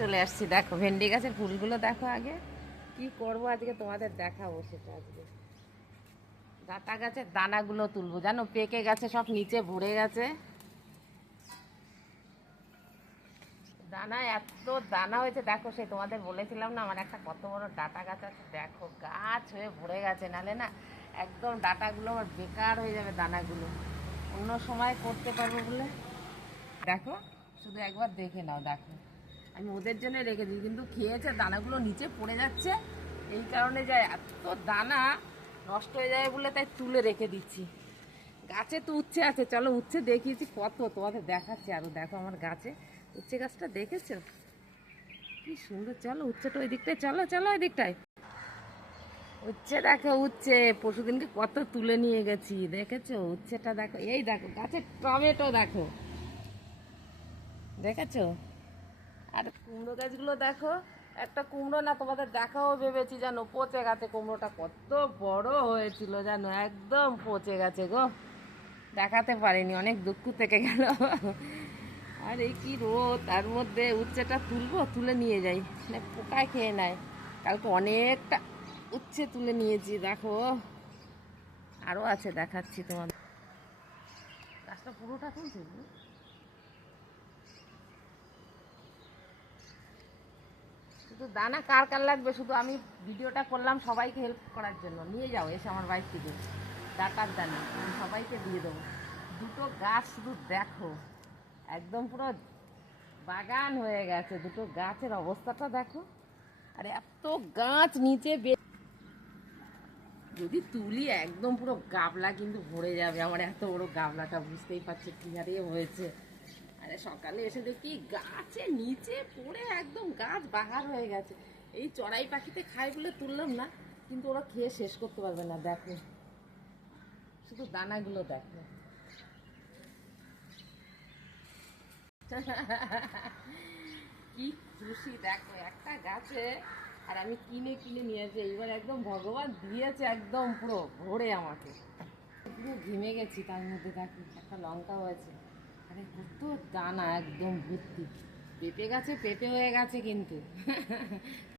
চলে আসছি। দেখো ভেন্ডি গাছের ফুলগুলো দেখো আগে। কি করব আজকে তোমাদের দেখাবো সেটা আজকে। ডাঁটা গাছের দানাগুলো তুলবো, জানো পেকে গেছে, সব নিচে ভরে গেছে দানা। এত দানা হয়েছে দেখো, সে তোমাদের বলেছিলাম না আমার একটা কত বড় ডাঁটা গাছ আছে, দেখো গাছ হয়ে ভরে গেছে, নালে না একদম ডাঁটাগুলো আমার বেকার হয়ে যাবে, দানাগুলো অন্য সময় করতে পারবো বলে। দেখো শুধু একবার দেখে নাও, দেখো আমি ওদের জন্য রেখেছি, কিন্তু খেয়েছে দানাগুলো নিচে পড়ে যাচ্ছে, এই কারণে যায় এত দানা নষ্ট হয়ে যাবে বলে তাই তুলে রেখে দিচ্ছি। গাছে তো উচ্ছে আছে, চলো উচ্ছে দেখিয়েছি কত, তোমাদের দেখাচ্ছি আরো। দেখো আমার গাছে উচ্ছে গাছটা দেখেছো কি সুন্দর। চলো উচ্ছেটা ওই দিকটায়, চলো চলো ওই দিকটায়। উচ্ছে দেখো, উচ্ছে পরশুদিনকে কত তুলে নিয়ে গেছি, দেখেছো উচ্ছেটা দেখো। এই দেখো গাছে টমেটো দেখো, দেখেছো। আর কুমড়ো গাছগুলো দেখো, একটা কুমড়ো না তোমাদের দেখাও ভেবেছি, জানো পচে গেছে। কুমড়োটা কত বড় হয়েছিল জানো, একদম পচে গেছে গো, দেখাতে পারিনি, অনেক দুঃখ থেকে গেল। আর এই কি রোদ, তার মধ্যে উচ্ছেটা তুলবো, তুলে নিয়ে যাই, মানে পোকায় খেয়ে নেয়। কালকে অনেকটা উচ্ছে তুলে নিয়েছি দেখো, আরও আছে দেখাচ্ছি তোমাদের। গাছটা পুরোটা তুলছি, শুধু দানা কার কার লাগবে, শুধু আমি ভিডিওটা করলাম সবাইকে হেল্প করার জন্য। নিয়ে যাও এসে আমার বাইক থেকে ডাটার দানা, আমি সবাইকে দিয়ে দেবো। দুটো গাছ শুধু দেখো, একদম পুরো বাগান হয়ে গেছে, দুটো গাছের অবস্থাটা দেখো। আর এত গাছ নিচে যদি তুলি একদম পুরো গাবলা কিন্তু ভরে যাবে আমার, এত বড় গাবলাটা বুঝতেই পারছো কি হারে হয়েছে। আরে সকালে এসে দেখি গাছের নিচে পড়ে একদম গাছ বাহার হয়ে গেছে। এই চড়াই পাখিতে খায় বলে তুললাম না, কিন্তু ওরা খেয়ে শেষ করতে পারবে না। দেখো শুধু দানাগুলো দেখো। কি খুশি দেখো একটা গাছে, আর আমি কিনে কিনে নিয়েছি, এইবার একদম ভগবান দিয়েছে একদম পুরো ভরে আমাকে, পুরো ঘেমে গেছি। তার মধ্যে দেখো একটা লঙ্কা হয়েছে, আরে কত দানা একদম ভর্তি। পেঁপে গাছে পেঁপে হয়ে গেছে কিন্তু।